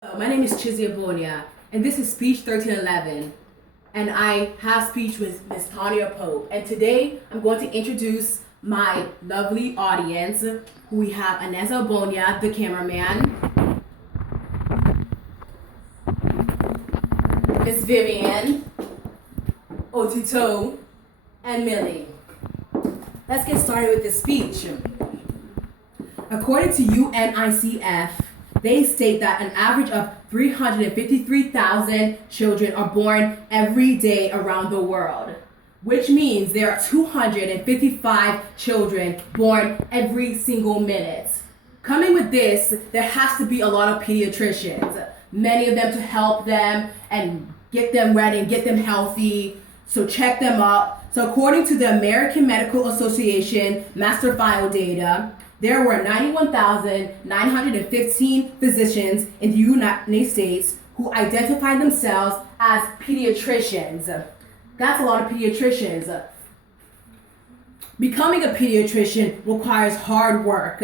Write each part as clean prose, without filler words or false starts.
My name is Chizia Bonia, and this is Speech-1311, and I have speech with Ms. Tanya Pope. And today, I'm going to introduce my lovely audience, who we have Aneza Bonia, the cameraman, Miss Vivian, Otito, and Millie. Let's get started with the speech. According to UNICEF, they state that an average of 353,000 children are born every day around the world, which means there are 255 children born every single minute. Coming with this, there has to be a lot of pediatricians, many of them to help them and get them ready and get them healthy, so check them up. So according to the American Medical Association master file data, there were 91,915 physicians in the United States who identified themselves as pediatricians. That's a lot of pediatricians. Becoming a pediatrician requires hard work,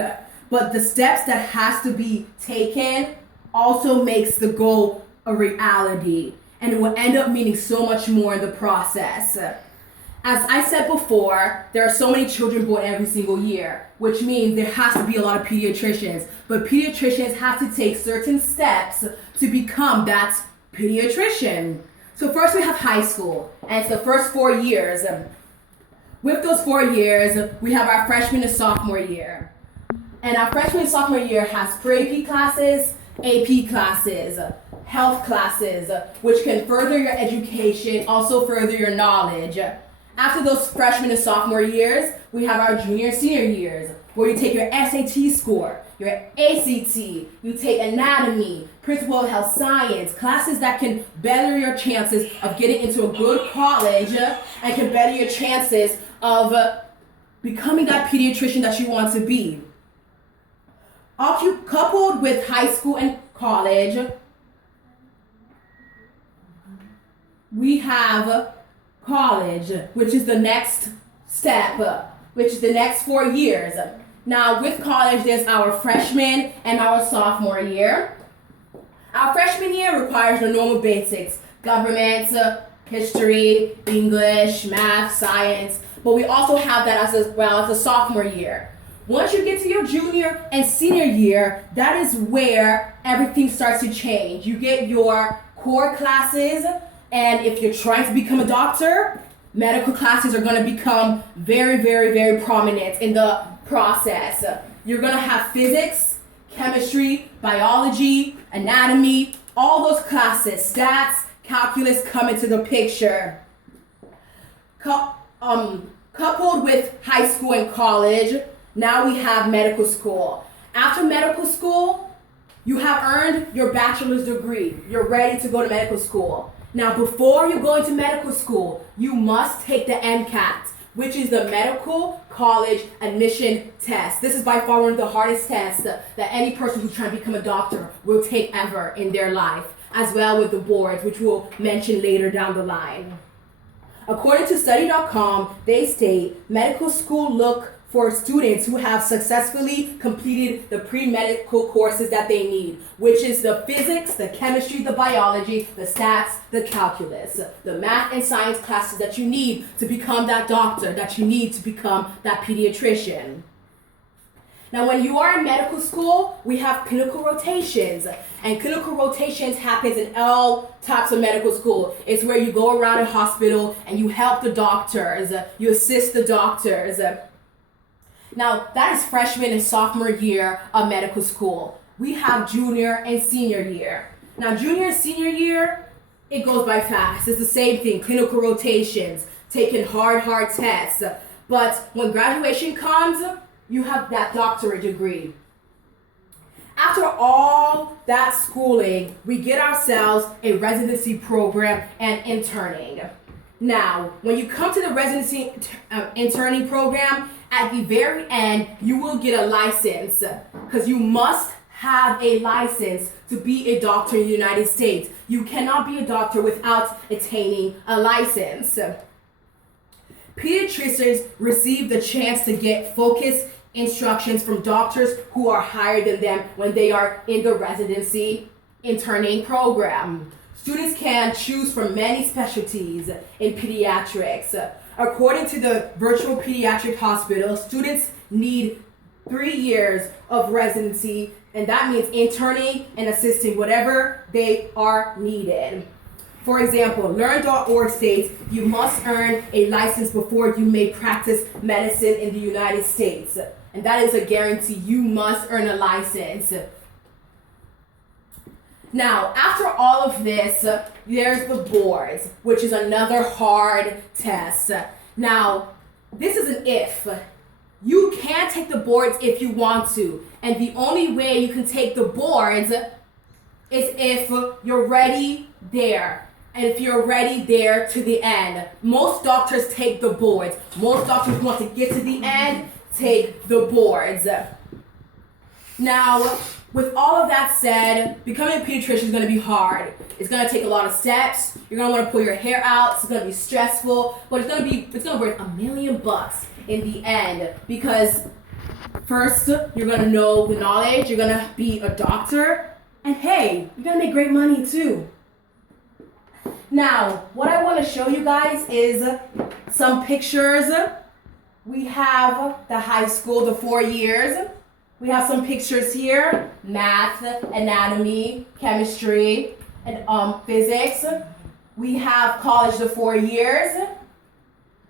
but the steps that has to be taken also makes the goal a reality, and it will end up meaning so much more in the process. As I said before, there are so many children born every single year, which means there has to be a lot of pediatricians. But pediatricians have to take certain steps to become that pediatrician. So first we have high school, and it's the first 4 years. With those 4 years, we have our freshman and sophomore year. And our freshman and sophomore year has pre-AP classes, AP classes, health classes, which can further your education, also further your knowledge. After those freshman and sophomore years, we have our junior and senior years, where you take your SAT score, your ACT, you take anatomy, principle of health science, classes that can better your chances of getting into a good college and can better your chances of becoming that pediatrician that you want to be. Coupled with high school and college, we have college, which is the next step, which is the next 4 years. Now, with college, there's our freshman and our sophomore year. Our freshman year requires the normal basics: government, history, English, math, science, but we also have that as well as the sophomore year. Once you get to your junior and senior year, that is where everything starts to change. You get your core classes, and if you're trying to become a doctor, medical classes are going to become very, very, very prominent in the process. You're going to have physics, chemistry, biology, anatomy, all those classes, stats, calculus come into the picture. Coupled with high school and college, now we have medical school. After medical school, you have earned your bachelor's degree. You're ready to go to medical school. Now, before you go into medical school, you must take the MCAT, which is the Medical College Admission Test. This is by far one of the hardest tests that any person who's trying to become a doctor will take ever in their life, as well with the boards, which we'll mention later down the line. According to study.com, they state medical school look for students who have successfully completed the pre-medical courses that they need, which is the physics, the chemistry, the biology, the stats, the calculus, the math and science classes that you need to become that doctor, that you need to become that pediatrician. Now, when you are in medical school, we have clinical rotations, and clinical rotations happens in all types of medical school. It's where you go around a hospital and you help the doctors, you assist the doctors. Now, that is freshman and sophomore year of medical school. We have junior and senior year. Now, junior and senior year, it goes by fast. It's the same thing, clinical rotations, taking hard tests. But when graduation comes, you have that doctorate degree. After all that schooling, we get ourselves a residency program and interning. Now, when you come to the residency interning program, at the very end, you will get a license, because you must have a license to be a doctor in the United States. You cannot be a doctor without attaining a license. Pediatricians receive the chance to get focused instructions from doctors who are higher than them when they are in the residency interning program. Students can choose from many specialties in pediatrics. According to the Virtual Pediatric Hospital, students need 3 years of residency, and that means interning and assisting whatever they are needed. For example, Learn.org states you must earn a license before you may practice medicine in the United States. And that is a guarantee. You must earn a license. Now, after all of this, there's the boards, which is another hard test. Now, this is an if. You can take the boards if you want to. And the only way you can take the boards is if you're ready there. And if you're ready there to the end. Most doctors take the boards. Most doctors want to get to the end, take the boards. Now, with all of that said, becoming a pediatrician is going to be hard. It's going to take a lot of steps. You're going to want to pull your hair out. It's going to be stressful, but it's going to worth $1 million in the end, because first you're going to know the knowledge. You're going to be a doctor, and hey, you're going to make great money too. Now, what I want to show you guys is some pictures. We have the high school, the 4 years. We have some pictures here, math, anatomy, chemistry, and physics. We have college, the 4 years.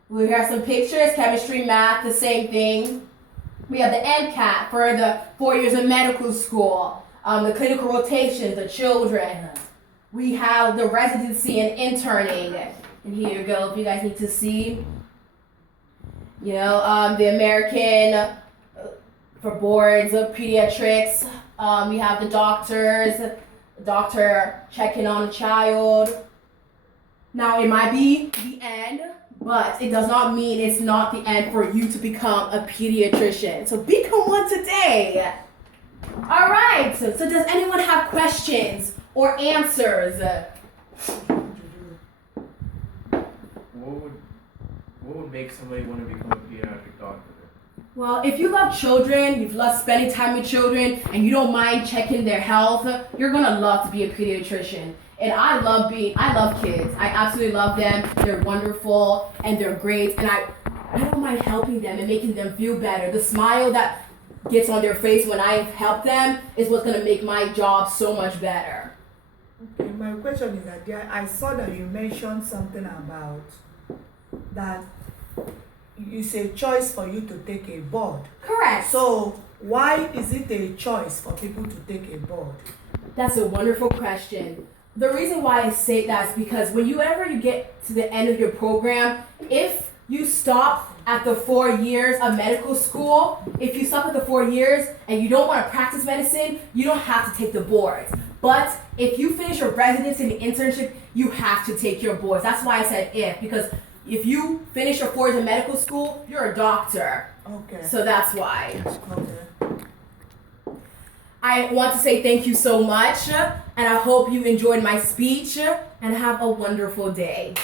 We have some pictures, chemistry, math, the same thing. We have the MCAT for the 4 years of medical school, the clinical rotations, the children. We have the residency and interning. And here you go, if you guys need to see. You know, the American for boards of pediatrics. We have the doctors, the doctor checking on the child. Now, it might be the end, but it does not mean it's not the end for you to become a pediatrician. So become one today. All right, so does anyone have questions or answers? What would make somebody want to become a pediatric doctor? Well, if you love children, you've loved spending time with children, and you don't mind checking their health, you're gonna love to be a pediatrician. And I love kids. I absolutely love them. They're wonderful and they're great, and I don't mind helping them and making them feel better. The smile that gets on their face when I help them is what's gonna make my job so much better. Okay, my question is that I saw that you mentioned something about that it's a choice for you to take a board. Correct. So why is it a choice for people to take a board? That's a wonderful question. The reason why I say that is because whenever you get to the end of your program, if you stop at the 4 years of medical school, if you stop at the 4 years and you don't want to practice medicine, you don't have to take the boards. But if you finish your residency and internship, you have to take your boards. That's why I said if, because if you finish your 4 years of medical school, you're a doctor. Okay. So that's why. Okay. I want to say thank you so much, and I hope you enjoyed my speech, and have a wonderful day.